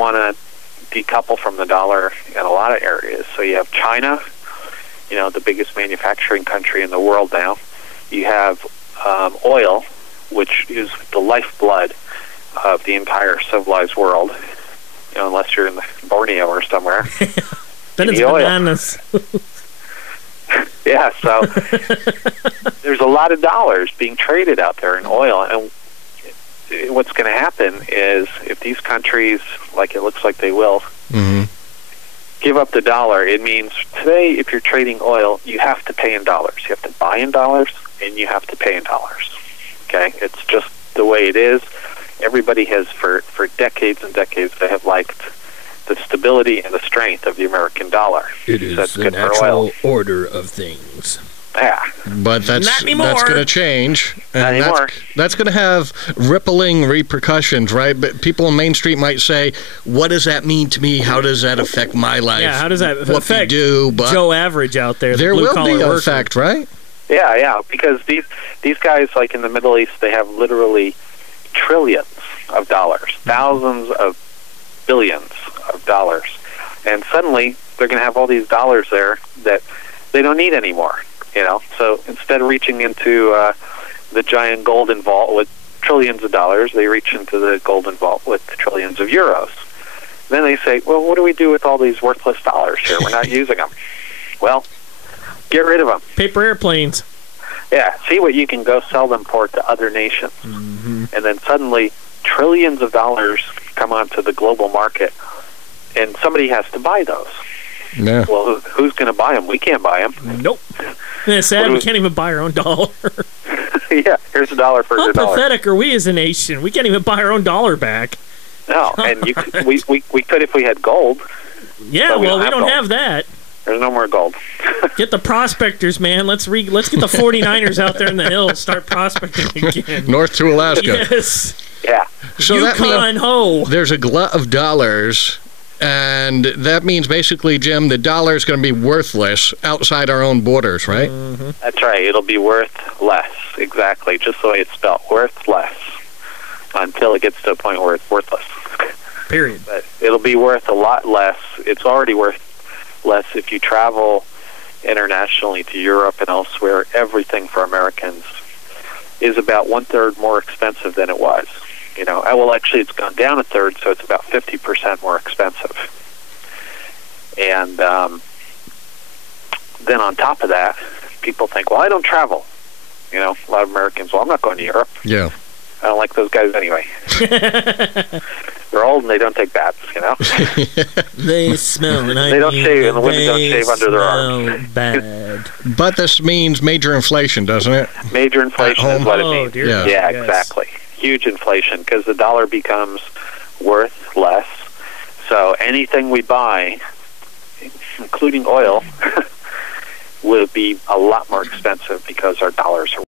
want to decouple from the dollar in a lot of areas. So you have China, the biggest manufacturing country in the world now. You have oil, which is the lifeblood of the entire civilized world, unless you're in Borneo or somewhere. Then it's bananas. Yeah, so there's a lot of dollars being traded out there in oil, and what's going to happen is if these countries, like it looks like they will, give up the dollar, it means today if you're trading oil, you have to pay in dollars. You have to buy in dollars, and you have to pay in dollars. Okay? It's just the way it is. Everybody has, for decades and decades, they have liked the stability and the strength of the American dollar. It is the natural order of things. Yeah. But that's going to change. Not And anymore. that's going to have rippling repercussions, right? But people on Main Street might say, what does that mean to me? How does that affect my life? Yeah, how does that what affect we do? But Joe Average out there? there will be an worker. effect, right? Yeah, because these guys, like in the Middle East, they have literally trillions of dollars, thousands of billions of dollars. And suddenly, they're going to have all these dollars there that they don't need anymore. So instead of reaching into the giant golden vault with trillions of dollars, they reach into the golden vault with trillions of euros. Then they say, well, what do we do with all these worthless dollars here? We're not using them. Well, get rid of them. Paper airplanes. Yeah, see what you can go sell them for to other nations. And then suddenly, trillions of dollars come onto the global market, and somebody has to buy those. Yeah. Well, who's going to buy them? We can't buy them. Nope. It's sad we can't even buy our own dollar. Yeah, here's $1 for How your dollar. pathetic are we as a nation? We can't even buy our own dollar back. No, and we could if we had gold. Yeah, But we we don't don't have have that. There's no more gold. Get the prospectors, man. Let's get the 49ers out there in the hills, start prospecting again. North to Alaska. Yes. Yeah. So that Yukon means ho. there's a glut of dollars, and that means basically, Jim, the dollar is going to be worthless outside our own borders, right? That's right. It'll be worth less. Exactly. Just the way it's spelled. Worth less. Until it gets to a point where it's worthless. Period. But it'll be worth a lot less. It's already worth less if you travel internationally to Europe and elsewhere. Everything for Americans is about 1/3 more expensive than it was. Well, actually, it's gone down 1/3, so it's about 50% more expensive. And then on top of that, people think, well, I don't travel. A lot of Americans, well, I'm not going to Europe. Yeah. I don't like those guys anyway. They're old and they don't take baths, They smell, and They don't shave, and the women don't shave under their arms. Bad. But this means major inflation, doesn't it? Major inflation is what it means. Dear Yeah. God, Yeah, yes. exactly. Huge inflation because the dollar becomes worth less. So anything we buy, including oil, will be a lot more expensive because our dollars are